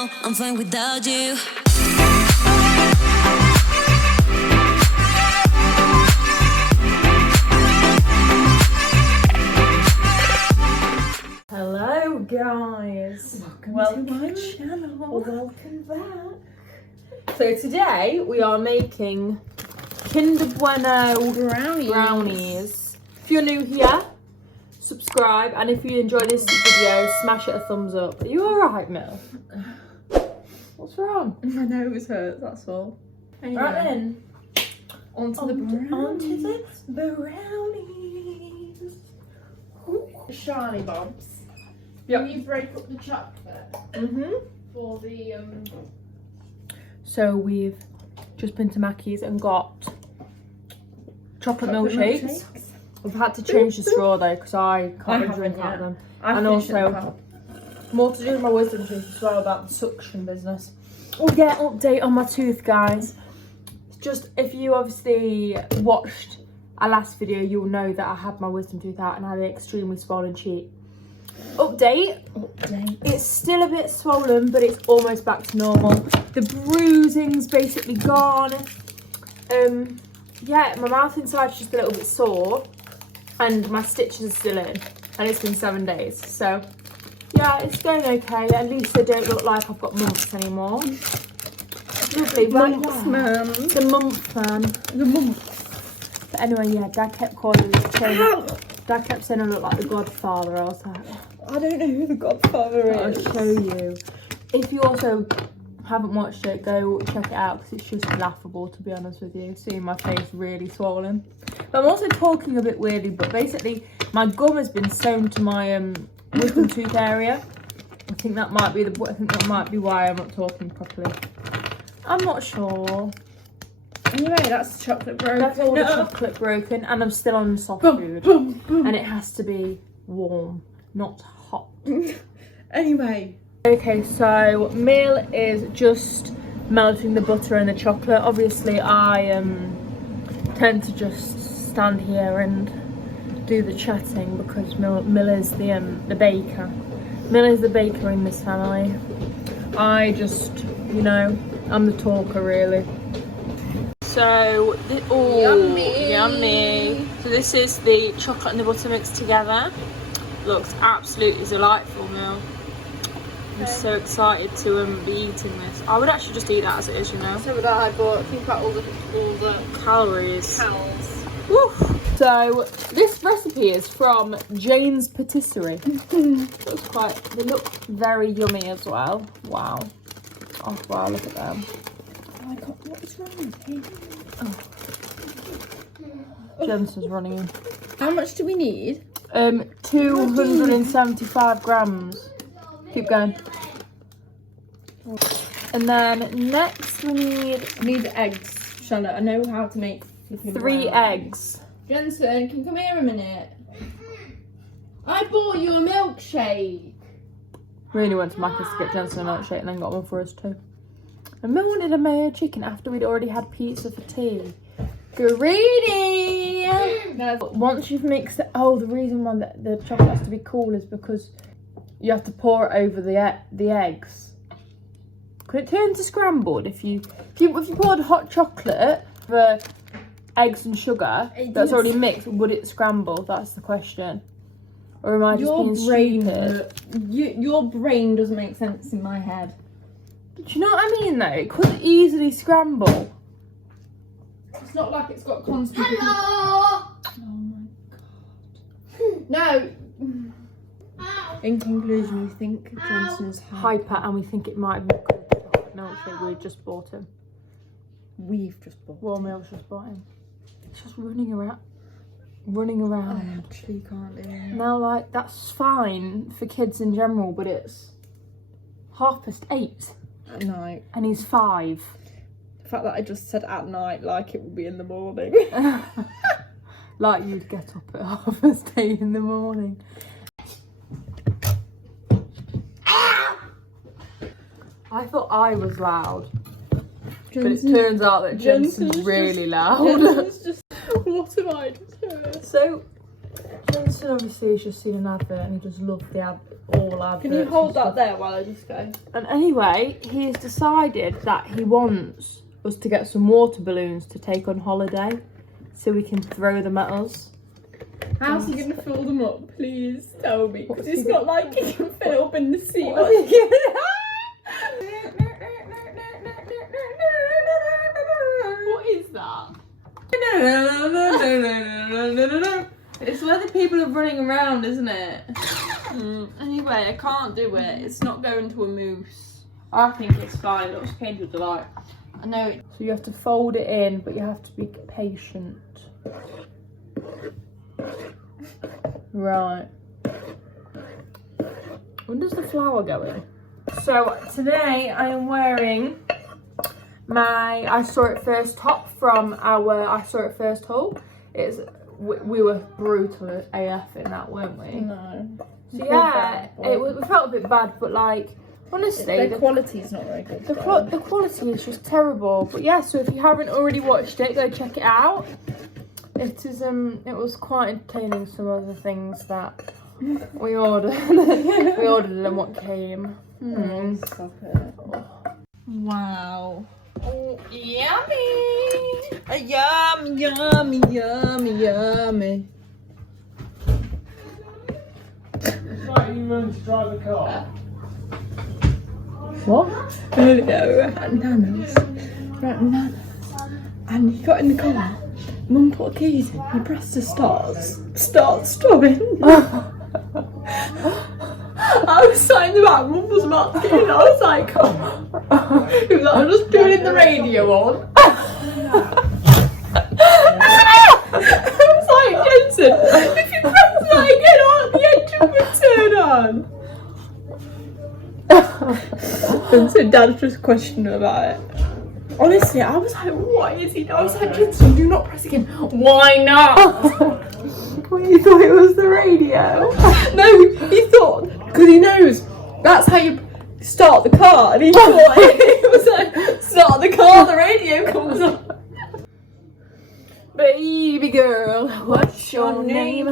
know I'm fine without you. Hello guys, welcome to my channel. Welcome back. So today we are making Kinder Bueno brownies. If you're new here, subscribe, and if you enjoy this video, smash it a thumbs up. Are you alright, Mel? What's wrong? My nose hurts, that's all. Anyway, Right then, onto the brownies. onto the brownies. Shiny bobs. Yep. Can you break up the chocolate for the So we've just been to Mackey's and got chocolate milkshakes. We've had to change the straw though because I can't really drink out of them. And also, more to do with my wisdom tooth as well about the suction business. Oh yeah, update on my tooth, guys. Just if you obviously watched our last video, you'll know that I had my wisdom tooth out and I had an extremely swollen cheek. Update. It's still a bit swollen, but it's almost back to normal. The bruising's basically gone. Yeah, my mouth inside's just a little bit sore, and my stitches are still in, and it's been 7 days. So yeah, it's going okay. At least I don't look like I've got mumps anymore. Lovely, right? Mumps, man. The mump man. The mumps. But anyway, yeah, Dad kept Dad kept saying I look like the Godfather. I was like, I don't know who the Godfather is. I'll show you. If you also haven't watched it, go check it out because it's just laughable, to be honest with you. Seeing my face really swollen. But I'm also talking a bit weirdly, but basically my gum has been sewn to my wisdom tooth area. I think that might be why I'm not talking properly. I'm not sure. Anyway, that's the chocolate broken. That's all the chocolate broken, and I'm still on soft food. And it has to be warm, not hot. Anyway. Okay, so Mill is just melting the butter and the chocolate. Obviously, I tend to just stand here and do the chatting because Mill is the baker. Mill is the baker in this family. I just, you know, I'm the talker really. So, yummy. So this is the chocolate and the butter mixed together. Looks absolutely delightful, Mill. I'm so excited to be eating this. I would actually just eat that as it is, you know. So would I, but think about all the calories. Woo. So this recipe is from Jane's Patisserie. They look very yummy as well. Wow. Oh wow, look at them. Oh my god, what is wrong with him? Oh. Jensen's running in. How much do we need? 275 grams. Keep going. And then next we need eggs, Charlotte. I know how to make 3 eggs. Jensen, can you come here a minute? I bought you a milkshake. Really went to Macca's to get Jensen a milkshake and then got one for us too. And Mel wanted a mayo chicken after we'd already had pizza for tea. Greedy! Once you've mixed it, the reason why the chocolate has to be cool is because you have to pour it over the eggs. Could it turn to scrambled if you poured hot chocolate for eggs and sugar that's already mixed? Would it scramble? That's the question. Or am I just being stupid? Your brain doesn't make sense in my head. Do you know what I mean though? It could easily scramble. It's not like it's got constant. Hello! Oh my god. No. In conclusion, we think Jensen's Hyper, and we think it might be good milkshake we just bought him. We've just bought. Well, Mil's just bought him. It's just running around. I actually can't do it. Now, like, that's fine for kids in general, but it's 8:30 at night, and he's 5. The fact that I just said at night, like it would be in the morning. Like you'd get up at 8:30 in the morning. I thought I was loud, but it turns out that Jensen's really loud. Jensen's just, what have I just heard? So Vincent obviously has just seen an advert and he just loved the all adverts. Can you hold that there while I just go? And anyway, he's decided that he wants us to get some water balloons to take on holiday so we can throw them at us. How's he going to fill them up? Please tell me. Because it's not like he can fill up in the sea. What is that? It's where the people are running around, isn't it? Anyway, I can't do it. It's not going to a moose. I think it's fine. It looks kind of delight. I know it. So you have to fold it in, but you have to be patient. Right. When does the flour go in? So today I am wearing my I Saw It First top from our I Saw It First haul. We were brutal AF in that, weren't we? No. So yeah, we felt a bit bad, but like honestly, the quality's not very good. The quality is just terrible. But yeah, so if you haven't already watched it, go check it out. It is it was quite entertaining, some of the things that we ordered. We ordered and what came. Stop it. Wow. Oh, yummy! Yummy, yummy, yummy, yummy. It's like you learn to drive a car. What? Earlier, we're at Nana's. And he got in the car. Mum put the keys in. He pressed the start stopping. I was sat in the back. Mum was about to get in. I was like, he was like, I'm just turning the radio on. I was like, Jensen, if you press that again on, the engine would turn on. Vincent, Dad's just questioning about it. Honestly, I was like, what is he? I was like, Jensen, do not press again. Why not? Well, you thought it was the radio? No, he thought, because he knows that's how you start the car, and he thought it was like, start the car, the radio comes on. Baby girl, what's your name?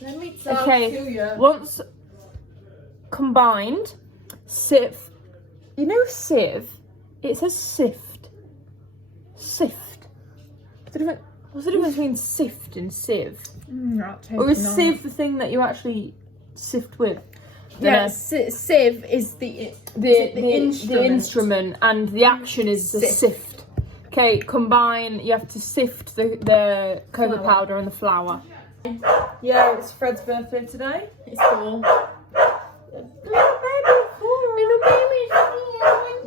Let me talk Okay, to you. once combined, sieve. You know sieve? It says sift. Sift. What's the difference between sift and sieve? Or is sieve the thing that you actually sift with? Yeah, sieve is the instrument, and the action is the sift. Okay, combine. You have to sift the cocoa powder and the flour. Yeah, it's Fred's birthday today. It's cool.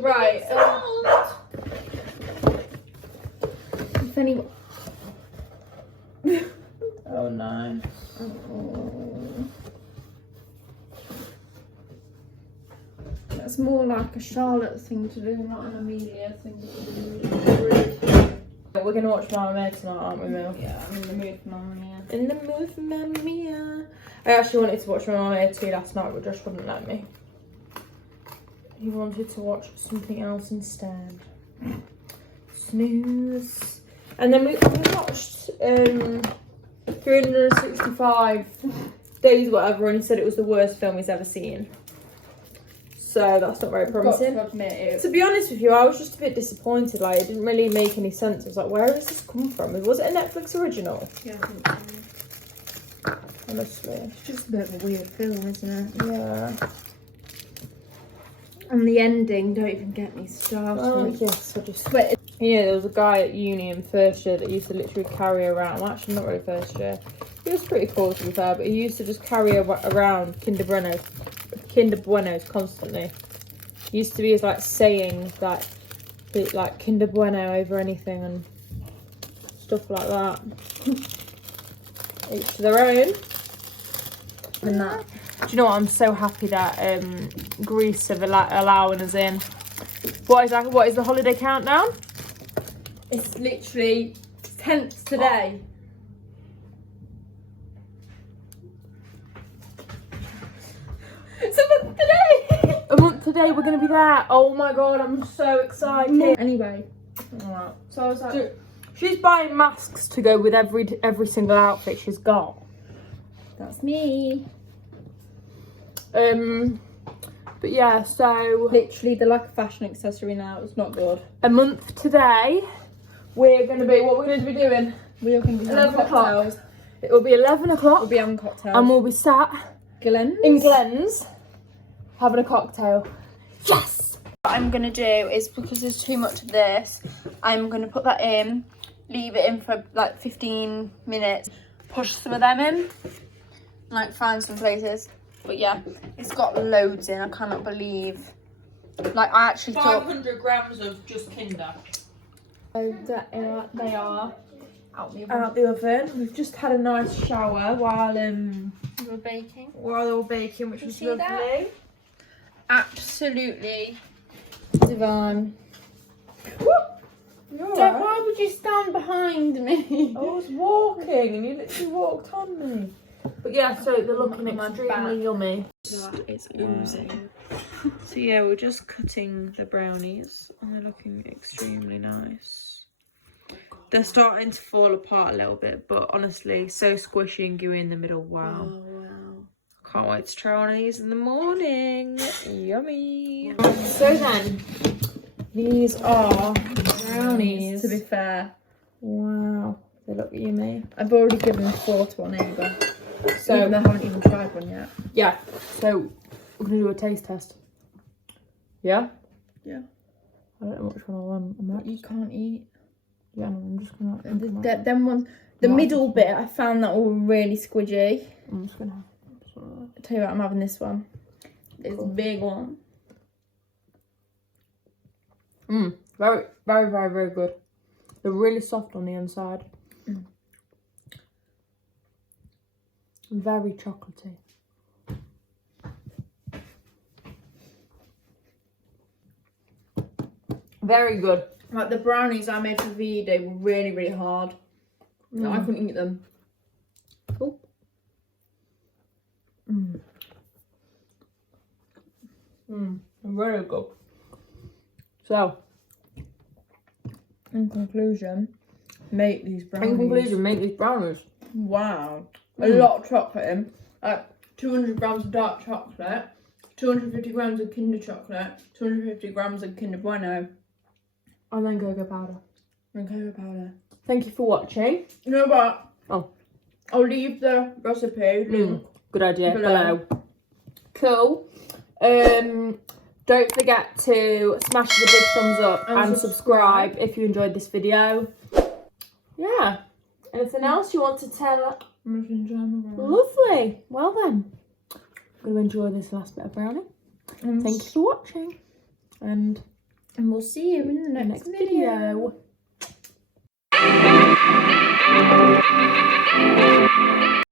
Right. If anyone. Oh no. That's more like a Charlotte thing to do, not an Amelia thing to do. We're gonna watch Mamma Mia tonight, aren't we, Mel? Yeah, I'm in the mood for Mamma Mia. In the mood for Mamma Mia. I actually wanted to watch Mamma Mia 2 last night, but Josh wouldn't let me. He wanted to watch something else instead. Snooze. And then we watched 365 days, whatever, and he said it was the worst film he's ever seen. So that's not very promising. Got to admit it. To be honest with you, I was just a bit disappointed. Like, it didn't really make any sense. I was like, where has this come from? Was it a Netflix original? Yeah, I think so. Honestly. It's just a bit of a weird film, isn't it? Yeah. And the ending, don't even get me started. Oh, yes, I just... But Yeah, there was a guy at uni in first year that used to literally carry around, well, actually not really first year, he was pretty cool to be fair, but he used to just carry around Kinder Buenos constantly. He used to be his like saying that, like Kinder Bueno over anything and stuff like that. Each to their own. And that. Do you know what? I'm so happy that Greece are allowing us in. What is the holiday countdown? it's literally 10th today. It's a month today. A month today, we're gonna be there. Oh my god, I'm so excited. Anyway, Alright. So I was like, she's buying masks to go with every single outfit she's got. That's me. But yeah, so Literally the lack of fashion accessory now. It's not good. a month today, we're going to be, what we're going to be doing? We are going to be 11 having o'clock. cocktails. It will be 11 o'clock. We'll be having cocktails. And we'll be sat Glenn's. in Glenn's having a cocktail. Yes! What I'm going to do is, because there's too much of this, I'm going to put that in, leave it in for like 15 minutes, push some of them in, like find some places. But yeah, it's got loads in. I cannot believe. Like, I actually thought 500 grams of just Kinder. they are out the oven. Out the oven. We've just had a nice shower while We're baking. they were baking, which You was see lovely. that? Absolutely divine. Why would you stand behind me? I was walking and you literally walked on me. But yeah, so they're looking My extremely back. yummy. It's oozing. So yeah, we're just cutting the brownies and they're looking extremely nice. They're starting to fall apart a little bit, but honestly, so squishy and gooey in the middle. Wow. Oh, wow. Can't wait to try one of these in the morning. Yummy. So then, these are brownies. To be fair, Wow, they look yummy. I've already given 4 to our neighbour. So Even though I haven't even tried one yet. yeah, so we're gonna do a taste test. Yeah? Yeah. I don't know which one I want. I'm not. You can't eat. Yeah, no, I'm just gonna. Them ones, the middle bit, I found that all really squidgy. I'm just gonna have. I'll tell you what, I'm having this one. This big one. Very, very, very, very good. They're really soft on the inside. Very chocolatey. Very good. Like the brownies I made for V-Day were really, really hard. No, I couldn't eat them. Cool. Very good. So, In conclusion, make these brownies. in conclusion, make these brownies. Wow. A lot of chocolate in. Like 200 grams of dark chocolate, 250 grams of Kinder chocolate, 250 grams of Kinder Bueno, And then cocoa powder. and cocoa powder. Thank you for watching. You know what? Oh. I'll leave the recipe link. Good idea. Below. Cool. Don't forget to smash the big thumbs up and subscribe if you enjoyed this video. Yeah. Anything else you want to tell? Lovely. Well then, I'm going to enjoy this last bit of brownie. Thank you for watching. And we'll see you in the next video. video.